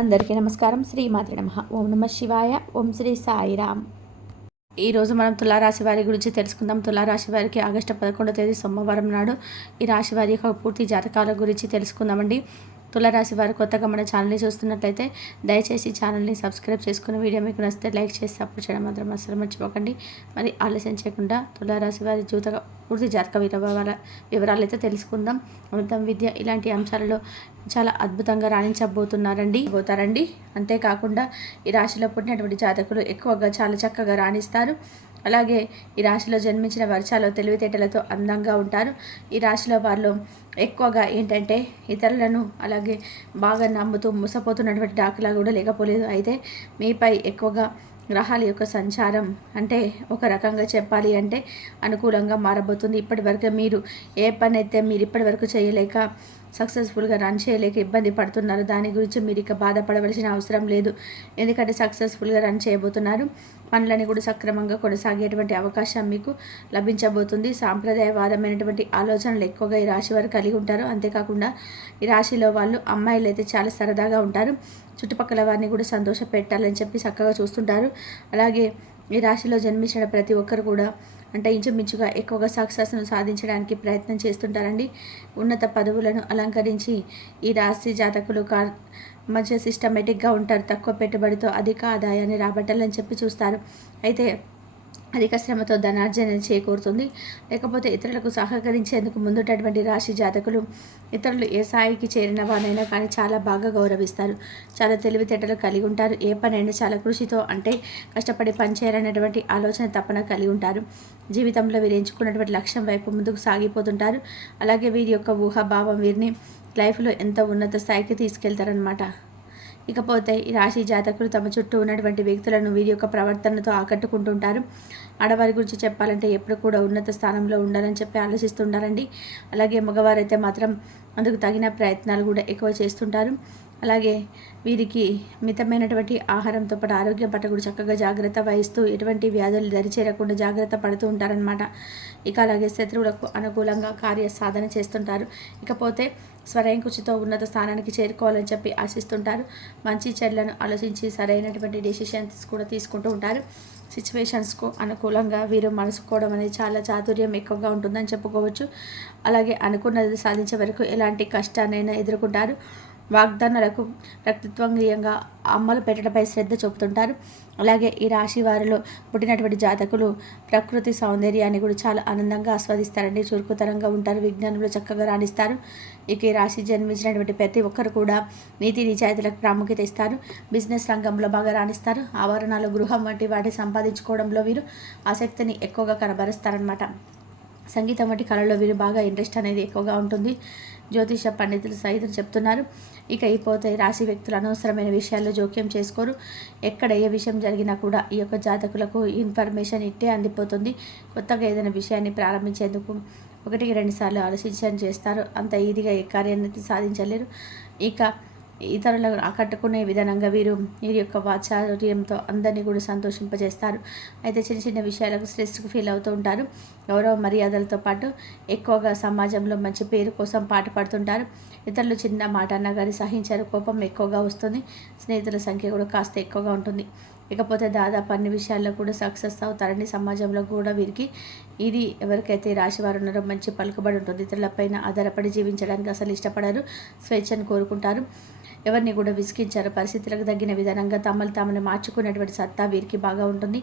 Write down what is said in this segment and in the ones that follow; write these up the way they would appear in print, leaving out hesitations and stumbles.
అందరికీ నమస్కారం. శ్రీమాత్రే నమః. ఓం నమ శివాయ. ఓం శ్రీ సాయిరామ్. ఈరోజు మనం తులారాశి వారి గురించి తెలుసుకుందాం. తులారాశి వారికి ఆగస్టు 11వ తేదీ సోమవారం నాడు ఈ రాశి వారి యొక్క పూర్తి జాతకాల గురించి తెలుసుకుందామండి. తులారాశి వారు కొత్తగా మన ఛానల్ని చూస్తున్నట్లయితే దయచేసి ఛానల్ని సబ్స్క్రైబ్ చేసుకుని వీడియో మీకు నచ్చితే లైక్ చేసి సపోర్ట్ చేయడం మాత్రం అసలు మర్చిపోకండి. మరి ఆలస్యం చేయకుండా తులారాశి వారి పూర్తి జాతక వివరాలు అయితే తెలుసుకుందాం. అమృతం విద్య ఇలాంటి అంశాలలో చాలా అద్భుతంగా రాణించబోతారండి. అంతేకాకుండా ఈ రాశిలో పుట్టినటువంటి జాతకులు ఎక్కువగా చాలా చక్కగా రాణిస్తారు. అలాగే ఈ రాశిలో జన్మించిన వర్షాలు తెలివితేటలతో అందంగా ఉంటారు. ఈ రాశిలో వాళ్ళు ఎక్కువగా ఏంటంటే ఇతరులను అలాగే బాగా నమ్ముతూ మోసపోతున్నటువంటి దాఖలా కూడా లేకపోలేదు. అయితే మీపై ఎక్కువగా గ్రహాల యొక్క సంచారం అంటే ఒక రకంగా చెప్పాలి అంటే అనుకూలంగా మారబోతుంది. ఇప్పటివరకు మీరు ఏ పని అయితే మీరు ఇప్పటివరకు చేయలేక సక్సెస్ఫుల్గా రన్ చేయలేక ఇబ్బంది పడుతున్నారు, దాని గురించి మీరు ఇక బాధపడవలసిన అవసరం లేదు. ఎందుకంటే సక్సెస్ఫుల్గా రన్ చేయబోతున్నారు. పనులని కూడా సక్రమంగా కొనసాగేటువంటి అవకాశం మీకు లభించబోతుంది. సాంప్రదాయవాదమైనటువంటి ఆలోచనలు ఎక్కువగా ఈ రాశి వారు కలిగి ఉంటారు. అంతేకాకుండా ఈ రాశిలో వాళ్ళు అమ్మాయిలు అయితే చాలా సరదాగా ఉంటారు. చుట్టుపక్కల వారిని కూడా సంతోష పెట్టాలని చెప్పి చక్కగా చూస్తుంటారు. అలాగే ఈ రాశిలో జన్మించిన ప్రతి ఒక్కరు కూడా అంటే ఇంచుమించుగా ఎక్కువగా సక్సెస్ను సాధించడానికి ప్రయత్నం చేస్తుంటారండి. ఉన్నత పదవులను అలంకరించి ఈ రాశి జాతకులు మంచిగా సిస్టమేటిక్గా ఉంటారు. తక్కువ పెట్టుబడితో అధిక ఆదాయాన్ని రాబట్టాలని చెప్పి చూస్తారు. అయితే అధిక శ్రమతో ధనార్జన చేకూరుతుంది. లేకపోతే ఇతరులకు సహకరించేందుకు ముందున్నటువంటి రాశి జాతకులు ఇతరులు ఏ స్థాయికి చేరిన వారైనా కానీ చాలా బాగా గౌరవిస్తారు. చాలా తెలివితేటలు కలిగి ఉంటారు. ఏ పనైనా చాలా కృషితో అంటే కష్టపడి పనిచేయాలనేటువంటి ఆలోచన తపన కలిగి ఉంటారు. జీవితంలో వీరు ఎంచుకున్నటువంటి లక్ష్యం వైపు ముందుకు సాగిపోతుంటారు. అలాగే వీరి యొక్క ఊహాభావం వీరిని లైఫ్లో ఎంతో ఉన్నత స్థాయికి తీసుకెళ్తారనమాట. ఇకపోతే ఈ రాశి జాతకులు తమ చుట్టూ ఉన్నటువంటి వ్యక్తులను వీరి యొక్క ప్రవర్తనతో ఆకట్టుకుంటుంటారు. ఆడవారి గురించి చెప్పాలంటే ఎప్పుడు కూడా ఉన్నత స్థానంలో ఉండాలని చెప్పి ఆలోచిస్తుంటారండి. అలాగే మగవారైతే మాత్రం అందుకు తగిన ప్రయత్నాలు కూడా ఎక్కువ చేస్తుంటారు. అలాగే వీరికి మితమైనటువంటి ఆహారంతో పాటు ఆరోగ్యం పట్ల కూడా చక్కగా జాగ్రత్త వహిస్తూ ఎటువంటి వ్యాధులు దరిచేరకుండా జాగ్రత్త పడుతూ ఉంటారనమాట. ఇక అలాగే శత్రువులకు అనుకూలంగా కార్య సాధన చేస్తుంటారు. ఇకపోతే స్వయం కృషితో ఉన్నత స్థానానికి చేరుకోవాలని చెప్పి ఆశిస్తుంటారు. మంచి చెడులను ఆలోచించి సరైనటువంటి డెసిషన్స్ కూడా తీసుకుంటూ ఉంటారు. సిచ్యువేషన్స్కు అనుకూలంగా వీరు మనసుకోవడం అనేది చాలా చాతుర్యం ఎక్కువగా ఉంటుందని చెప్పుకోవచ్చు. అలాగే అనుకున్నది సాధించే వరకు ఎలాంటి కష్టాన్నైనా ఎదుర్కొంటారు. వాగ్దానాలకు వ్యక్తిత్వంగా అమలు పెట్టడంపై శ్రద్ధ చూపుతుంటారు. అలాగే ఈ రాశి వారిలో పుట్టినటువంటి జాతకులు ప్రకృతి సౌందర్యాన్ని కూడా చాలా ఆనందంగా ఆస్వాదిస్తారండి. చురుకుతనంగా ఉంటారు. విజ్ఞానంలో చక్కగా రాణిస్తారు. ఇక ఈ రాశి జన్మించినటువంటి ప్రతి ఒక్కరు కూడా నీతి నిజాయితీలకు ప్రాముఖ్యత ఇస్తారు. బిజినెస్ రంగంలో బాగా రాణిస్తారు. ఆవరణాలు గృహం వంటి వాటి సంపాదించుకోవడంలో వీరు ఆసక్తిని ఎక్కువగా కనబరుస్తారనమాట. సంగీతం వంటి కళలో వీరు బాగా ఇంట్రెస్ట్ అనేది ఎక్కువగా ఉంటుంది. జ్యోతిష పండితులు సైతం చెప్తున్నారు. ఇక అయిపోతే రాశి వ్యక్తులు అనవసరమైన విషయాల్లో జోక్యం చేసుకోరు. ఎక్కడ ఏ విషయం జరిగినా కూడా ఈ యొక్క జాతకులకు ఇన్ఫర్మేషన్ ఇట్టే అందిపోతుంది. కొత్తగా ఏదైనా విషయాన్ని ప్రారంభించేందుకు 1-2 సార్లు ఆలోచించని చేస్తారు. అంత ఈజీగా ఏ కార్యాన్ని సాధించలేరు. ఇక ఇతరులను ఆకట్టుకునే విధానంగా వీరి యొక్క వాచార్యంతో అందరినీ కూడా సంతోషింపజేస్తారు. అయితే చిన్న చిన్న విషయాలకు స్ట్రెస్కి ఫీల్ అవుతూ ఉంటారు. గౌరవ మర్యాదలతో పాటు ఎక్కువగా సమాజంలో మంచి పేరు కోసం పాటుపడుతుంటారు. ఇతరులు చిన్న మాట అన్నా కానీ సహించారు. కోపం ఎక్కువగా వస్తుంది. స్నేహితుల సంఖ్య కూడా కాస్త ఎక్కువగా ఉంటుంది. ఇకపోతే దాదాపు అన్ని విషయాల్లో కూడా సక్సెస్ అవుతారని సమాజంలో కూడా వీరికి ఇది ఎవరికైతే రాశివారు ఉన్నారో మంచి పలుకుబడి ఉంటుంది. ఇతరులపైన ఆధారపడి జీవించడానికి అసలు ఇష్టపడరు. స్వేచ్ఛను కోరుకుంటారు. ఎవరిని కూడా విసిగించారు. పరిస్థితులకు తగిన విధానంగా తమను మార్చుకునేటువంటి సత్తా వీరికి బాగా ఉంటుంది.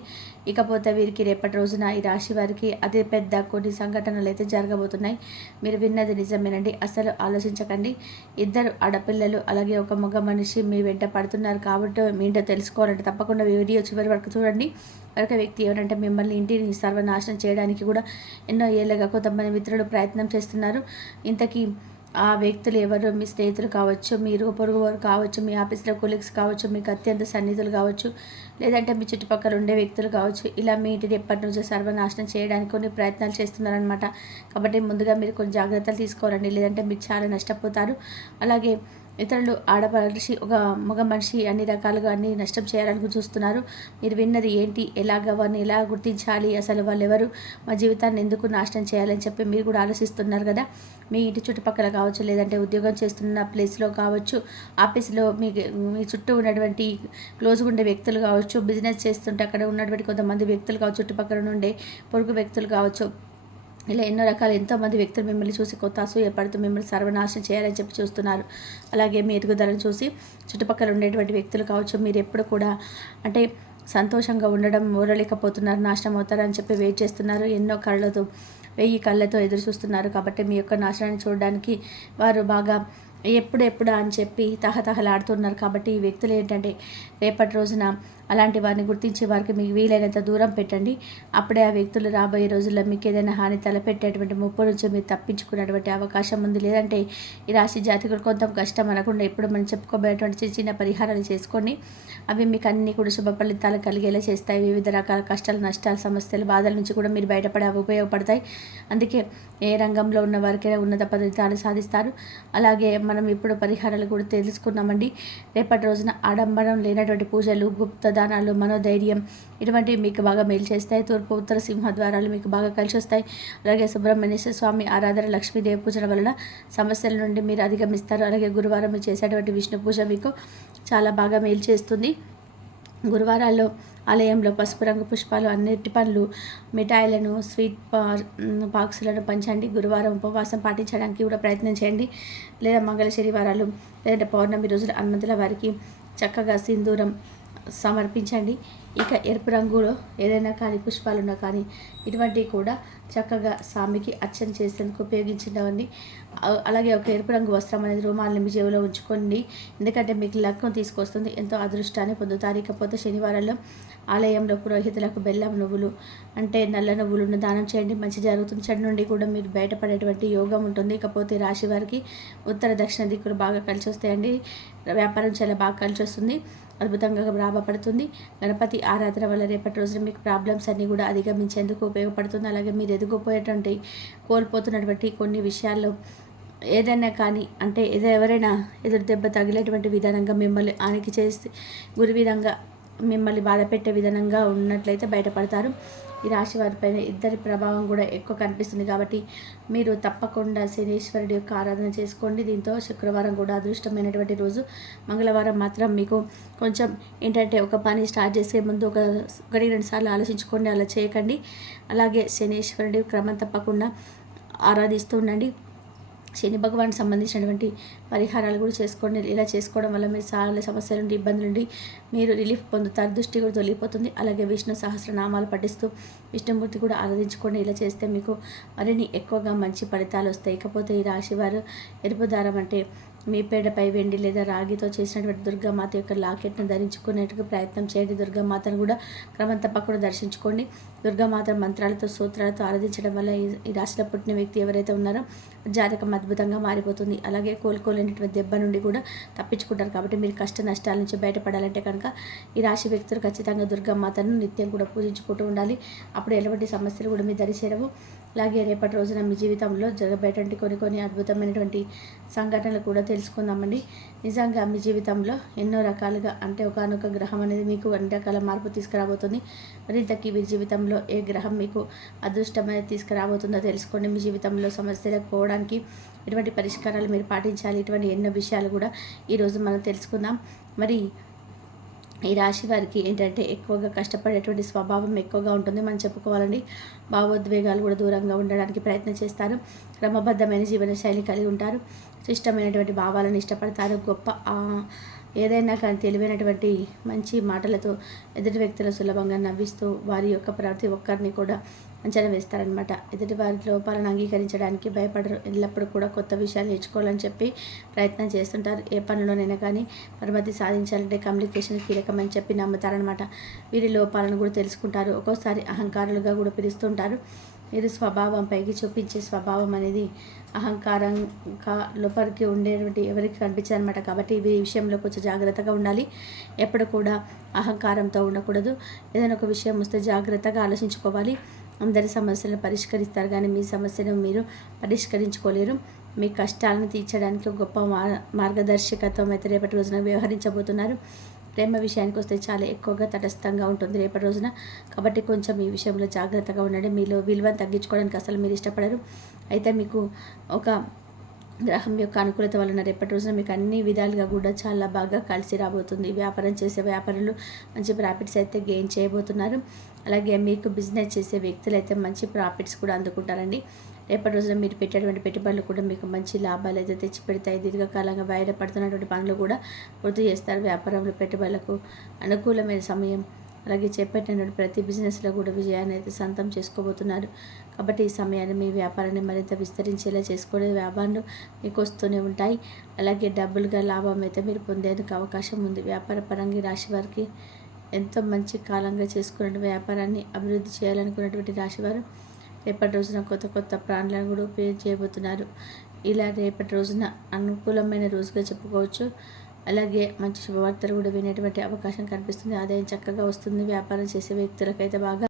ఇకపోతే వీరికి రేపటి రోజున ఈ రాశి వారికి అతి పెద్ద కొన్ని సంఘటనలు అయితే జరగబోతున్నాయి. మీరు విన్నది నిజమేనండి. అసలు ఆలోచించకండి. 2 ఆడపిల్లలు అలాగే ఒక మగ మనిషి మీ వెంట పడుతున్నారు కాబట్టి మీంటో తెలుసుకోవాలంటే తప్పకుండా వీడియో చివరి వరకు చూడండి. మరొక వ్యక్తి ఎవరంటే మిమ్మల్ని ఇంటిని సర్వనాశనం చేయడానికి కూడా ఎన్నో ఏళ్ళగా కొంతమంది మిత్రులు ప్రయత్నం చేస్తున్నారు. ఇంతకీ ఆ వ్యక్తులు ఎవరు? మీ స్నేహితులు కావచ్చు, మీరు పొరుగు వారు కావచ్చు, మీ ఆఫీస్లో కొలీగ్స్ కావచ్చు, మీకు అత్యంత సన్నిహితులు కావచ్చు, లేదంటే మీ చుట్టుపక్కల ఉండే వ్యక్తులు కావచ్చు. ఇలా మీ ఇంటిని ఎప్పటి నుంచో సర్వనాశనం చేయడానికి కొన్ని ప్రయత్నాలు చేస్తున్నారనమాట. కాబట్టి ముందుగా మీరు కొన్ని జాగ్రత్తలు తీసుకోవాలండి. లేదంటే మీరు చాలా నష్టపోతారు. అలాగే ఇతరులు ఆడమనిషి ఒక మగ మనిషి అన్ని రకాలుగా అన్ని నష్టం చేయాలని చూస్తున్నారు. మీరు విన్నది ఏంటి, ఎలాగ వారిని ఎలా గుర్తించాలి, అసలు వాళ్ళు ఎవరు, మా జీవితాన్ని ఎందుకు నాశనం చేయాలని చెప్పి మీరు కూడా ఆలోచిస్తున్నారు కదా. మీ ఇంటి చుట్టుపక్కల కావచ్చు, లేదంటే ఉద్యోగం చేస్తున్న ప్లేస్లో కావచ్చు, ఆఫీస్లో మీ చుట్టూ ఉన్నటువంటి క్లోజ్గా ఉండే వ్యక్తులు కావచ్చు, బిజినెస్ చేస్తుంటే అక్కడ ఉన్నటువంటి కొంతమంది వ్యక్తులు కావచ్చు, చుట్టుపక్కల నుండే పొరుగు వ్యక్తులు కావచ్చు, ఇలా ఎన్నో రకాల ఎంతోమంది వ్యక్తులు మిమ్మల్ని చూసి కొత్త అసూయపడుతూ మిమ్మల్ని సర్వనాశనం చేయాలని చెప్పి చూస్తున్నారు. అలాగే మీ ఎదుగుదలను చూసి చుట్టుపక్కల ఉండేటువంటి వ్యక్తులు కావచ్చు, మీరు ఎప్పుడు కూడా అంటే సంతోషంగా ఉండడం ఓరలేకపోతున్నారు, నాశనం అవుతారని చెప్పి వెయిట్ చేస్తున్నారు. ఎన్నో కళ్ళతో 1000 కళ్ళతో ఎదురు చూస్తున్నారు. కాబట్టి మీ యొక్క నాశనాన్ని చూడడానికి వారు బాగా ఎప్పుడెప్పుడా అని చెప్పి తహతహలాడుతున్నారు. కాబట్టి ఈ వ్యక్తులు ఏంటంటే రేపటి రోజున అలాంటి వారిని గుర్తించే వారికి మీకు వీలైనంత దూరం పెట్టండి. అప్పుడే ఆ వ్యక్తులు రాబోయే రోజుల్లో మీకు ఏదైనా హాని తలపెట్టేటువంటి ముప్పు నుంచి మీరు తప్పించుకునేటువంటి అవకాశం ఉంది. లేదంటే ఈ రాశి జాతకులు కొంత కష్టం అనకుండా ఇప్పుడు మనం చెప్పుకోబోయేటువంటి చిన్న చిన్న పరిహారాలు చేసుకోండి. అవి మీకు అన్ని కూడా శుభ ఫలితాలు కలిగేలా చేస్తాయి. వివిధ రకాల కష్టాలు, నష్టాలు, సమస్యలు, బాధల నుంచి కూడా మీరు బయటపడే ఉపయోగపడతాయి. అందుకే ఏ రంగంలో ఉన్న వారికైనా ఉన్నత ఫలితాలు సాధిస్తారు. అలాగే మనం ఇప్పుడు పరిహారాలు కూడా తెలుసుకున్నామండి. రేపటి రోజున ఆడంబరం లేనటువంటి పూజలు, గుప్త దానాలు, మనోధైర్యం ఇటువంటివి మీకు బాగా మేలు చేస్తాయి. తూర్పు ఉత్తర సింహద్వారాలు మీకు బాగా కలిసి వస్తాయి. అలాగే సుబ్రహ్మణ్యేశ్వర స్వామి ఆరాధన, లక్ష్మీదేవి పూజల వలన సమస్యల నుండి మీరు అధిగమిస్తారు. అలాగే గురువారం మీరు చేసేటువంటి విష్ణు పూజ మీకు చాలా బాగా మేలు చేస్తుంది. గురువారాల్లో ఆలయంలో పసుపు రంగు పుష్పాలు, అన్నిటి పండ్లు, మిఠాయిలను, స్వీట్ బాక్సులను పంచండి. గురువారం ఉపవాసం పాటించడానికి కూడా ప్రయత్నం చేయండి. లేదా మంగళ శనివారాలు లేదంటే పౌర్ణమి రోజులు హనుమంతుల వారికి చక్కగా సింధూరం సమర్పించండి. ఇక ఎరుపు రంగులో ఏదైనా కానీ పుష్పాలున్నా కానీ ఇటువంటివి కూడా చక్కగా స్వామికి అర్చన చేసేందుకు ఉపయోగించండి. అలాగే ఒక ఎరుపు రంగు వస్త్రం అనేది రుమాలని మీ జేబులో ఉంచుకోండి. ఎందుకంటే మీకు లక్ష్యం తీసుకొస్తుంది, ఎంతో అదృష్టాన్ని పొందుతారు. ఇకపోతే శనివారంలో ఆలయంలో పురోహితులకు బెల్లం నువ్వులు అంటే నల్ల నువ్వులను దానం చేయండి, మంచి జరుగుతుంది. చెడు నుండి కూడా మీరు బయటపడేటువంటి యోగం ఉంటుంది. ఇకపోతే రాశి వారికి ఉత్తర దక్షిణ దిక్కులు బాగా కలిసి వస్తాయండి. వ్యాపారం చాలా బాగా కలిసి వస్తుంది, అద్భుతంగా లాభపడుతుంది. గణపతి ఆరాధన వల్ల రేపటి రోజున మీకు ప్రాబ్లమ్స్ అన్నీ కూడా అధిగమించేందుకు ఉపయోగపడుతుంది. అలాగే మీరు ఎదుగుపోయేటువంటి కోల్పోతున్నటువంటి కొన్ని విషయాల్లో ఏదైనా కానీ అంటే ఎవరైనా ఎదురు దెబ్బ తగిలేటువంటి విధానంగా మిమ్మల్ని ఆనికి చేసి గురి విధంగా మిమ్మల్ని బాధ పెట్టే విధానంగా ఉన్నట్లయితే బయటపడతారు. ఈ రాశి వారిపైన ఇద్దరి ప్రభావం కూడా ఎక్కువ కనిపిస్తుంది. కాబట్టి మీరు తప్పకుండా శనీశ్వరుడి యొక్క ఆరాధన చేసుకోండి. దీంతో శుక్రవారం కూడా అదృష్టమైనటువంటి రోజు. మంగళవారం మాత్రం మీకు కొంచెం ఏంటంటే ఒక పని స్టార్ట్ చేసే ముందు ఒకటి 2 సార్లు ఆలోచించుకోండి, అలా చేయకండి. అలాగే శనీశ్వరుడి క్రమం తప్పకుండా ఆరాధిస్తూ ఉండండి. శని భగవాన్ సంబంధించినటువంటి పరిహారాలు కూడా చేసుకోండి. ఇలా చేసుకోవడం వల్ల మీరు చాలా సమస్యల నుండి, ఇబ్బందుల నుండి మీరు రిలీఫ్ పొందుతారు. దృష్టి కూడా తొలగిపోతుంది. అలాగే విష్ణు సహస్రనామాలు పఠిస్తూ విష్ణుమూర్తి కూడా ఆరాధించుకోండి. ఇలా చేస్తే మీకు మరిన్ని ఎక్కువగా మంచి ఫలితాలు వస్తాయి. ఇకపోతే ఈ రాశి వారు ఎరుపు దారం అంటే మీ పేడపై వెండి లేదా రాగితో చేసినటువంటి దుర్గామాత యొక్క లాకెట్ను ధరించుకునేందుకు ప్రయత్నం చేయండి. దుర్గామాతను కూడా క్రమం తప్పకుండా దర్శించుకోండి. దుర్గామాత మంత్రాలతో, సూత్రాలతో ఆరాధించడం వల్ల ఈ రాశిలో పుట్టిన వ్యక్తి ఎవరైతే ఉన్నారో జాతకం అద్భుతంగా మారిపోతుంది. అలాగే కోలుకోలేనటువంటి దెబ్బ నుండి కూడా తప్పించుకుంటారు. కాబట్టి మీరు కష్ట నష్టాల నుంచి బయటపడాలంటే కనుక ఈ రాశి వ్యక్తులు ఖచ్చితంగా దుర్గామాతను నిత్యం కూడా పూజించుకుంటూ ఉండాలి. అప్పుడు ఎలాంటి సమస్యలు కూడా మీ దరిచేరవు. అలాగే రేపటి రోజున మీ జీవితంలో జరగబోయేటువంటి కొన్ని అద్భుతమైనటువంటి సంఘటనలు కూడా తెలుసుకుందామండి. నిజంగా మీ జీవితంలో ఎన్నో రకాలుగా అంటే ఒకానొక గ్రహం అనేది మీకు అన్ని రకాల మార్పు తీసుకురాబోతుంది. మరి ఇంతకీ మీ జీవితంలో ఏ గ్రహం మీకు అదృష్టం అనేది తీసుకురాబోతుందో తెలుసుకోండి. మీ జీవితంలో సమస్యలకు పోవడానికి ఎటువంటి పరిష్కారాలు మీరు పాటించాలి, ఇటువంటి ఎన్నో విషయాలు కూడా ఈరోజు మనం తెలుసుకుందాం. మరి ఈ రాశి వారికి ఏంటంటే ఎక్కువగా కష్టపడేటువంటి స్వభావం ఎక్కువగా ఉంటుంది. మనం చెప్పుకోవాలండి. భావోద్వేగాలు కూడా దూరంగా ఉండడానికి ప్రయత్నం చేస్తారు. క్రమబద్ధమైన జీవన శైలి కలిగి ఉంటారు. ఇష్టమైనటువంటి భావాలను ఇష్టపడతారు. గొప్ప ఏదైనా కానీ తెలివైనటువంటి మంచి మాటలతో ఎదుటి వ్యక్తులు సులభంగా నవ్విస్తూ వారి యొక్క ప్రతి ఒక్కరిని కూడా అంచనా వేస్తారనమాట. ఎదుటి వారి లోపాలను అంగీకరించడానికి భయపడరు. ఎల్లప్పుడూ కూడా కొత్త విషయాలు నేర్చుకోవాలని చెప్పి ప్రయత్నం చేస్తుంటారు. ఏ పనిలోనైనా కానీ పరిమితి సాధించాలంటే కమ్యూనికేషన్ కీలకమని చెప్పి నమ్ముతారనమాట. వీరి లోపాలను కూడా తెలుసుకుంటారు. ఒక్కోసారి అహంకారులుగా కూడా పిలుస్తుంటారు. వీరి స్వభావం పైకి చూపించే స్వభావం అనేది అహంకారంగా లోపలికి ఉండేటువంటి ఎవరికి కనిపించారనమాట. కాబట్టి ఈ విషయంలో కొంచెం జాగ్రత్తగా ఉండాలి. ఎప్పుడు కూడా అహంకారంతో ఉండకూడదు. ఏదైనా ఒక విషయం వస్తే జాగ్రత్తగా ఆలోచించుకోవాలి. అందరి సమస్యలను పరిష్కరిస్తారు కానీ మీ సమస్యను మీరు పరిష్కరించుకోలేరు. మీ కష్టాలను తీర్చడానికి ఒక గొప్ప మార్గదర్శకత్వం అయితే రేపటి రోజున వ్యవహరించబోతున్నారు. ప్రేమ విషయానికి వస్తే చాలా ఎక్కువగా తటస్థంగా ఉంటుంది రేపటి రోజున. కాబట్టి కొంచెం ఈ విషయంలో జాగ్రత్తగా ఉండండి. మీలో విలువను తగ్గించుకోవడానికి అసలు మీరు ఇష్టపడరు. అయితే మీకు ఒక గ్రహం యొక్క అనుకూలత వలన రేపటి రోజున మీకు అన్ని విధాలుగా కూడా చాలా బాగా కలిసి రాబోతుంది. వ్యాపారం చేసే వ్యాపారులు మంచి ప్రాఫిట్స్ అయితే గెయిన్ చేయబోతున్నారు. అలాగే మీకు బిజినెస్ చేసే వ్యక్తులు అయితే మంచి ప్రాఫిట్స్ కూడా అందుకుంటారండి. రేపటి రోజున మీరు పెట్టేటువంటి పెట్టుబడులు కూడా మీకు మంచి లాభాలు అయితే తెచ్చిపెడతాయి. దీర్ఘకాలంగా వాయిదా పడుతున్నటువంటి పనులు కూడా పూర్తి చేస్తారు. వ్యాపారంలో పెట్టుబడులకు అనుకూలమైన సమయం. అలాగే చేపట్టినటువంటి ప్రతి బిజినెస్లో కూడా విజయాన్ని అయితే సొంతం చేసుకోబోతున్నారు. కాబట్టి ఈ సమయాన్ని మీ వ్యాపారాన్ని మరింత విస్తరించేలా చేసుకునే వ్యాపారాలు మీకు వస్తూనే ఉంటాయి. అలాగే డబ్బులుగా లాభం అయితే మీరు పొందేందుకు అవకాశం ఉంది. వ్యాపార పరంగా రాశి వారికి ఎంతో మంచి కాలంగా చేసుకున్న వ్యాపారాన్ని అభివృద్ధి చేయాలనుకున్నటువంటి రాశివారు రేపటి రోజున కొత్త కొత్త ప్లాన్లను కూడా ఉపయోగ చేయబోతున్నారు. ఇలా రేపటి రోజున అనుకూలమైన రోజుగా చెప్పుకోవచ్చు. అలాగే మంచి శుభవార్తలు కూడా వినేటువంటి అవకాశం కనిపిస్తుంది. ఆదాయం చక్కగా వస్తుంది. వ్యాపారం చేసే వ్యక్తులకైతే బాగా